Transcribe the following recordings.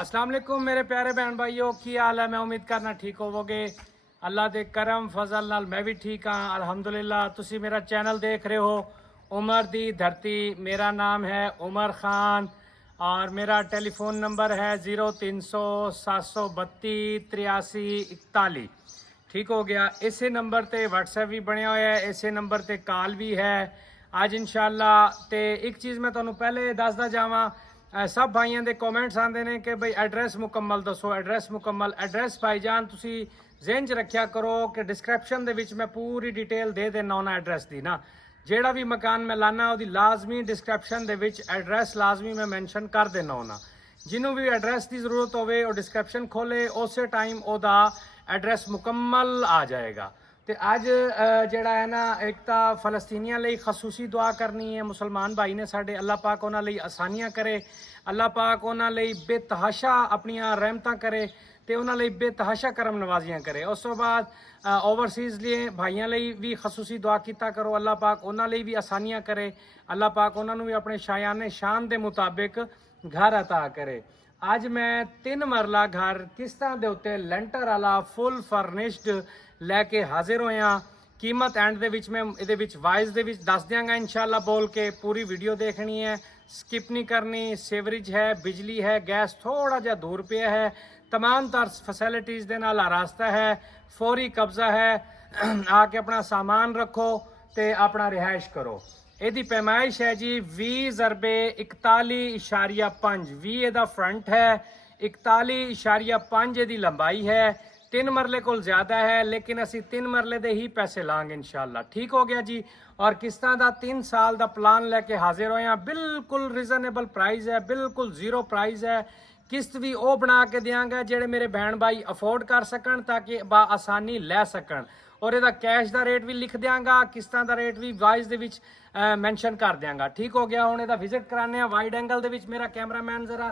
अस्सलाम वालेकुम मेरे प्यारे बहन भाइयों की हाल है। मैं उम्मीद करना ठीक होवोगे। अल्लाह दे करम फजल नाल मैं भी ठीक हाँ अल्हम्दुलिल्लाह। तुसी मेरा चैनल देख रहे हो उमर दी धरती। मेरा नाम है उमर खान और मेरा टेलीफोन नंबर है 0300 732 83 41। ठीक हो गया। इसे नंबर ते व्हाट्सएप भी बनया हुआ है, इसे नंबर ते कॉल भी है। आज इंशाल्लाह ते एक चीज़ मैं तुहानू पहले दसदा जावां। सब भाइयों के कॉमेंट्स आते हैं कि भाई एड्रैस मुकम्मल दसो, एड्रैस मुकम्मल। एड्रैस भाईजान तुसी ज़हन च रखा करो कि डिस्क्रिप्शन दे विच मैं पूरी डिटेल दे देना उन्हें एड्रैस दी ना। जेड़ा भी मकान मैं लाना उसकी लाजमी डिस्क्रिप्शन दे विच एड्रैस लाजमी मैं मैंशन कर देना होना। जिन्हों भी एड्रैस की जरूरत होवे और डिस्क्रिप्शन खोले उस टाइम ओदा एड्रैस मुकम्मल आ जाएगा। तो अज जड़ा है ना, एक तो फलस्तीनियां लई खसूसी दुआ करनी है। मुसलमान भाई ने साडे, अल्लाह पाक उन्हां लई आसानियां करे, अल्लाह पाक उन्हां लई बेतहाशा अपनियां रहमतां करे ते उन्हां लई बेतहाशा करम नवाजियां करे। उस तो बाद ओवरसीज़ लिए भाइयों लई भी खसूसी दुआ कीता करो, अल्लाह पाक उन्हां लई भी आसानियां करे, अल्लाह पाक उन्हां भी अपने शायाने शान के मुताबिक घर अता करे। अज मैं 3 मरला घर किस्तां दे उत्ते लेंटर वाला फुल फर्निश्ड लैके हाजिर होया। कीमत एंड दे विच मैं इहदे विच वाइज दे विच दस दियांगा इंशाल्लाह। बोल के पूरी वीडियो देखनी है, स्किप नहीं करनी। सेवरेज है, बिजली है, गैस थोड़ा जा दूर पे है, तमाम तर फैसिलिटीज़ दे नाल रास्ता है, फौरी कब्जा है। आके अपना सामान रखो ते अपना रिहाइश करो। ਇਹਦੀ पैमाइश है जी 20 ज़रबे 41.5। 20 ਇਹਦਾ फ्रंट है, 41.5 ਇਹਦੀ लंबाई है। 3 मरले को ज़्यादा है लेकिन असी 3 मरले दे ही पैसे लांगे इंशाल्लाह। ठीक हो गया जी। और किस्तां दा 3 साल का प्लान लैके हाजिर होया। बिल्कुल रिजनेबल प्राइस है, बिल्कुल जीरो प्राइस है। किस्त भी वो बना के देंगे जेड़े मेरे बहन भाई अफोर्ड कर सकन ताकि बा आसानी लै सकन। और ਇਹਦਾ कैश का रेट भी लिख देंगा, किस्तां का रेट भी वाइज दे विच मैंशन कर देंगा। ठीक हो गया। हुण ਇਹਦਾ विजिट कराने वाइड एंगल दे विच मेरा कैमरामैन जरा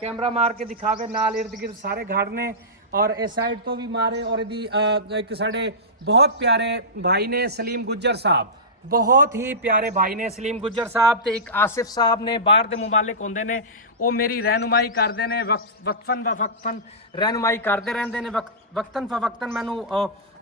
कैमरा मार के दिखावे। नाल इर्द गिर्द सारे घर ने और इस साइड तो भी मारे। और यदि एक साढ़े बहुत प्यारे भाई ने सलीम गुज्जर साहब, बहुत ही प्यारे भाई ने सलीम गुज्जर साहब ते एक आसिफ साहब ने बाहर के मुमालिक होंदे ने, वो मेरी रहनुमाई करते हैं। वक्फन व वक्फन रहनुमाई करते रहते हैं। वक्तन फ वक्तन मैनू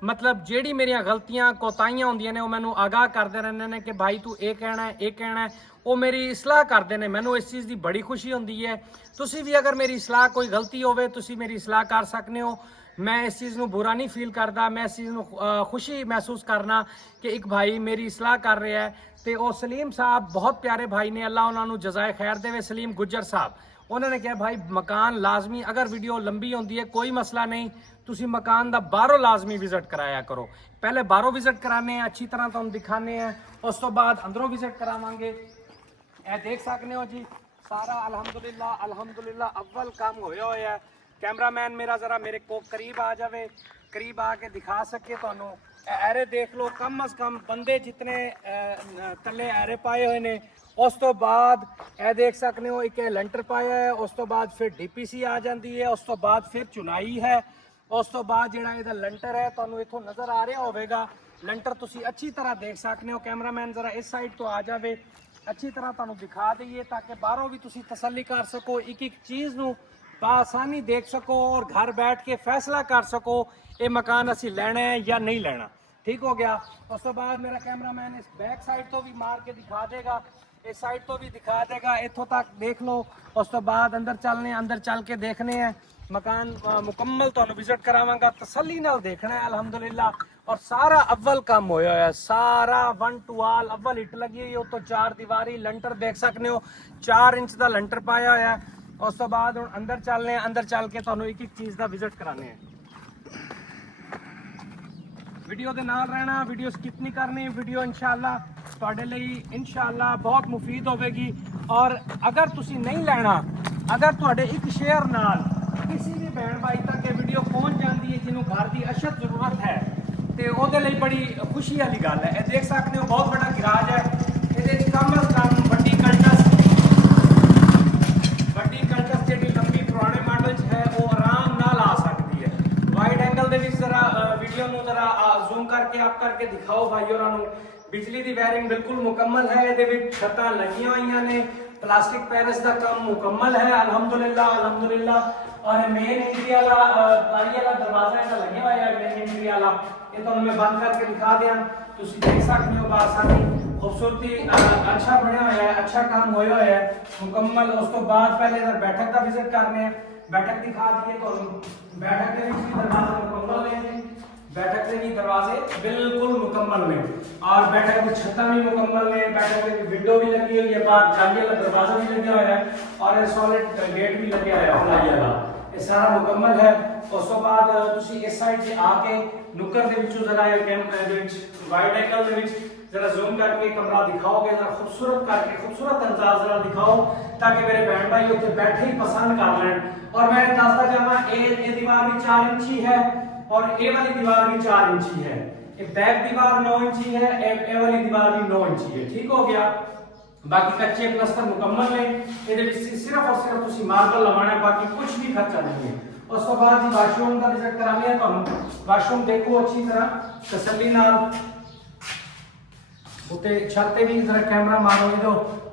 मतलब जेड़ी मेरिया गलतियां कोताहियां होंदियां ने वो मैनू आगाह करते रहते हैं कि भाई तू ये कहना है, ये कहना है। वो मेरी इसलाह करते हैं, मैनू इस चीज़ की बड़ी खुशी होती है। तुसी भी अगर मेरी इसलाह कोई गलती होवे तुसी मेरी इसलाह कर सकते हो। मैं इस चीज़ को बुरा नहीं फील करता, मैं इस चीज़ को खुशी महसूस करना कि एक भाई मेरी इसलाह कर रहा है। तो वो सलीम साहब बहुत प्यारे भाई ने, अल्लाह उन्होंने जजाए खैर देवे। सलीम गुज्जर साहब उन्होंने कहा भाई मकान लाजमी, अगर वीडियो लंबी होती है कोई मसला नहीं, तुसी मकान का बाहरों लाजमी विजिट कराया करो। पहले बाहरों विजिट कराने हैं, अच्छी तरह तुम दिखाने हैं, उस तो बाद अंदरों विजिट करावांगे। ए देख सकते हो जी सारा अल्हम्दुलिल्लाह अल्हम्दुलिल्लाह अव्वल काम होया होया है। कैमरामैन मेरा जरा मेरे को करीब आ जावे, करीब आके दिखा सके तुहानू। ऐरे देख लो, कम अज कम बंदे जितने तले ऐरे पाए हुए ने। उस तो बाद ए देख सकते हो एक लेंटर पाया है, उस तो बाद फिर डीपीसी आ जाती है, उस तो बाद फिर चुनाई है, उस तो बाद जिहड़ा इहदा लेंटर है तुहानू इत्थों नज़र आ रहा होगा। लेंटर तुसी अच्छी तरह देख सकते हो। कैमरामैन जरा इस साइड तो आ जावे, अच्छी तरह तुहानू दिखा दईए ताकि बाहरों भी तुसी तसल्ली कर सको, एक एक चीज़ नू आसानी देख सको और घर बैठ के फैसला कर सको ये मकान असी लेना है या नहीं लेना। ठीक हो गया। उस तो बाद मेरा कैमरामैन इस बैक साइड तो भी मार के दिखा देगा, इस साइड तो भी दिखा देगा, इतों तक देख लो। उस तो बाद अंदर चलने, अंदर चल के देखने हैं मकान मुकम्मल तो विजिट करावांगा, तसल्ली नाल देखना है अल्हम्दुलिल्लाह। और सारा अव्वल काम होया है, सारा 1 to all अव्वल इट लगी हुई है। तो 4 दीवारी लेंटर देख सकते हो, 4 इंच का लेंटर पाया होया है। उस तो बाद हुण अंदर चलने, अंदर चल के तुहानू एक एक चीज़ का विजिट कराने हैं। वीडियो के नाल रहना, वीडियो स्किप नहीं करनी। वीडियो इंशाल्लाह तुहाडे लई इंशाल्लाह बहुत मुफीद होगी। और अगर तुसी नहीं लेना, अगर तुहाडे एक शेयर नाल किसी भी बहन भाई तक ये वीडियो पहुँच जाती है जिन्होंने घर की अशद जरूरत है तो वो लिए बड़ी खुशी वाली गल है। ये देख सकते हो बहुत बड़ा गिराज है, ये कम अज कम वड्डी कल्टस जी लंबी पुराने मॉडल है वो आराम नाल आ सकती है। वाइड एंगल के जरा वीडियो में जरा जूम करके आप करके दिखाओ भाई और बिजली की वायरिंग बिल्कुल मुकम्मल है। ये छत्तां लगियां हुई ने, प्लास्टिक पैरिस का काम मुकम्मल है अल्हम्दुलिल्लाह अल्हम्दुलिल्लाह। और मेन एंट्री वाला बारी वाला दरवाजा है लगे हुआ है मेन एंट्री वाला, ये तो मैं बंद करके दिखा दिया, तुम देख सकते हो बासानी खूबसूरती अच्छा बनया हुआ है, अच्छा काम होया है मुकम्मल। उस तो बाद पहले इधर बैठक का विजिट करने, बैठक दिखा दिए तो बैठक के भी दरवाजा मुकम्मल है, बैठक के भी दरवाजे बिल्कुल मुकम्मल में, और बैठक की छत्ता भी मुकम्मल है, बैठक की विंडो भी लगी हुई है, बाहर जाली वाला दरवाजा भी लगा हुआ है और सॉलिड गेट भी लगे हुआ है हवाई वाला, ये सारा मुकम्मल है। उस तो बाद तुसी इस साइड से आके नुक्कर दे विचों जरा वाइड एंगल दे विच जरा जूम करके कमरा दिखाओगे, जरा खूबसूरत करके खूबसूरत अंदाज जरा दिखाओ ताकि मेरे बहन भाई उत्ते बैठे ही पसंद कर लें। और मैं दसदा जावा ये दीवार भी 4 इंची है और ये वाली दीवार भी 4 इंची है, ये बैक दीवार 9 इंची है, ये वाली दीवार भी 9 इंची है, ठीक हो गया। बाकी कच्चे प्लस्तर मुकम्मल है, ये सिर्फ और सिर्फ तुसी मार्बल लगाना है, बाकी कुछ भी खर्चा नहीं है। उस तो बाद जी वाशरूम का विजिट करा लिया तो वाशरूम देखो अच्छी तरह तसल्ली नाल, उत्ते छत पे भी जरा कैमरा मारो,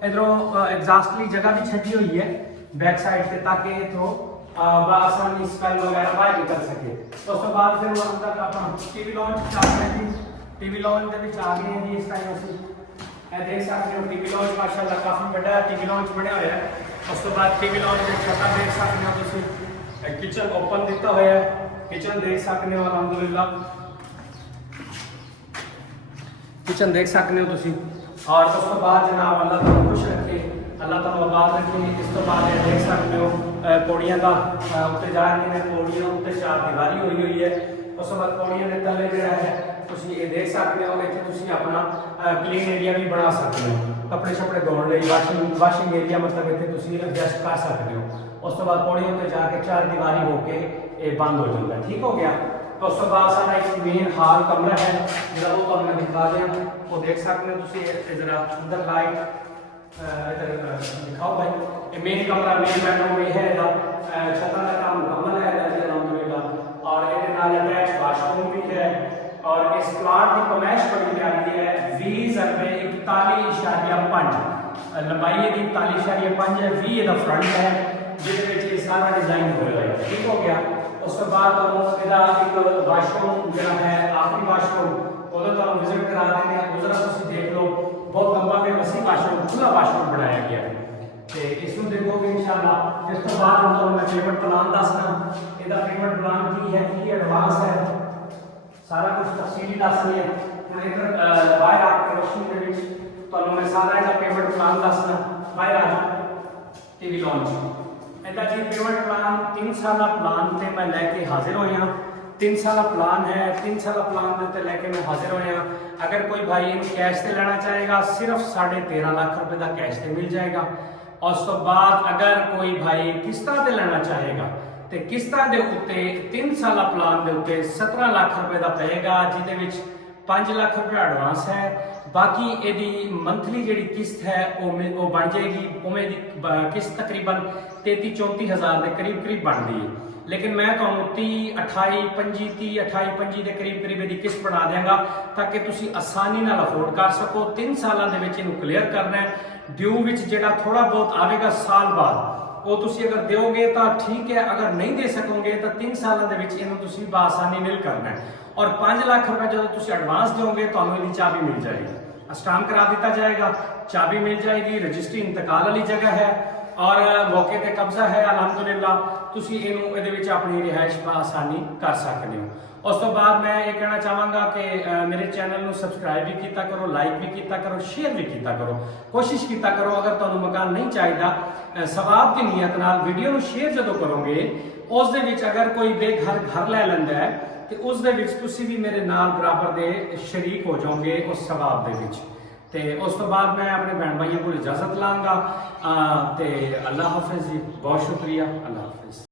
इधरों एग्जॉस्टली जगह भी छटी हुई है बैक साइड से ताकि इधरों आसानी स्काई वगैरह बाहर निकल सके। तो उसके बाद फिर वो अंदर अपना टीवी लॉन्च आ गया जी, टीवी लॉन्च के आ गए हैं जी इस टाइम असी देख सकते हो टीवी लॉन्च माशाल्लाह काफ़ी बड़ा टीवी लॉन्च बनया हुआ है। उस तो बाद टीवी लॉन्च के छत्ता देख सकते हो तुम, किचन ओपन दिता हुआ है, किचन देख सकते हो अल्हम्दुलिल्लाह, किचन देख सकते हो तुम। और उस तो बाद जनाब अल्लाह तुम खुश रखे, अल्लाह तुम आबाद रखे। इस तो बाद देख सकते हो पौड़ियां का उत्ते जा रही हैं, पौड़ियां उत्ते 4 दीवारी हुई है। उस तो बाद पौड़ियां के तले जो है तुम ये देख सकते हो, इतने तुम अपना क्लीन एरिया भी बना सकते हो, कपड़े शपड़े धोने वाशिंग एरिया मतलब इतने तुम एडजस्ट कर सकते हो। उस तो बाद पौड़ियों पर जाके 4 दीवारी होके ये बंद हो जाता है, ठीक हो गया। तो उस तो बाद सारा एक मेन हाल कमरा है जरा वो मैं दिखा दें, वो देख सकते हो तुम जरा अंदर लाइट इधर दिखाओ भाई, ये मेन कमरा मेन बेडरूम ये है, छत्ता का काम मुकम्मल है अल्हम्दुलिल्लाह। और ये नाल अटैच वाशरूम भी है और इस प्लाट की कमैश बड़ी प्यारी है, 20 रुपए 41.5 लंबाई है, 41.5 है, 20 का फ्रंट है जिसमें सारा डिजाइन हो रहा है, ठीक हो गया। उस तो बाद एक वाशरूम जो है आखिरी वाशरूम वो तो विजिट करा देंगे, उधर तुम देख लो बहुत लंबा के वसी वाशरूम खुला वाशरूम बनाया गया है, तो इसमें देखोगे इंशाल्लाह। इस तो बाद हम तो मैं पेमेंट प्लान दसना, इसका पेमेंट प्लान की है कि एडवांस है, सारा कुछ तफसीली दसनी है। मैं इधर बाहर आकर रोशनी के तो मैं सारा इसका पेमेंट प्लान दसना, बाहर आ टीवी लॉन्च इधर जी पेमेंट प्लान 3 साल प्लान से मैं लैके हाजिर होया, 3 साल प्लान है, 3 साल प्लान के उत्ते लैके मैं हाजिर होया। अगर कोई भाई इन कैश से लेना चाहेगा सिर्फ 13.5 लाख रुपए का कैश से मिल जाएगा। और उस तो बाद अगर कोई भाई किस्तां ते लेना चाहेगा तो किस्तां दे उत्ते 3 साल प्लान के उत्ते 17 लाख रुपए का पेगा, जिहदे विच 5 लाख रुपया एडवांस है, बाकी यदि मंथली जी किस्त है वो बन जाएगी, उमें की किस्त तकरीबन 33-34 हज़ार के करीब बनती है। लेकिन मैं तो 30-28-25 के करीब यदि किस्त बना देंगा ताकि तुसी आसानी नाल अफोर्ड कर सको। 3 सालों के क्लीयर करना है, ड्यू विच जेड़ा थोड़ा बहुत आएगा साल बाद वो तुसी अगर दोगे तो ठीक है, अगर नहीं दे सकोगे तो 3 सालों के बआसानी नील करना है। और 5 लाख रुपए जो तुम एडवांस दोगे तो इसकी चाबी मिल जाएगी, स्टाम्प करा दिया जाएगा, चाबी मिल जाएगी, रजिस्ट्री इंतकाल वाली जगह है और मौके पर कब्जा है अल्हम्दुलिल्लाह। तुसी इनू अपनी रिहाइश बआसानी कर सकते हो। उस तो बाद मैं ये कहना चाहांगा कि मेरे चैनल को सबसक्राइब भी किया करो, लाइक भी किया करो, शेयर भी किया करो, कोशिश किया करो अगर तुहानू मकान नहीं चाहिए सवाब की नीयत नाल वीडियो शेयर जो करोगे उस दे विच अगर कोई बेघर घर लै लैंदा है तो उस दे विच तुसी भी मेरे नाल बराबर दे शरीक हो जाओगे उस सवाब दे विच। ते उस तो बाद मैं अपने बहन भाइयों को इजाजत लांगा। अल्लाह हाफिज़ जी, बहुत शुक्रिया, अल्लाह हाफिज़।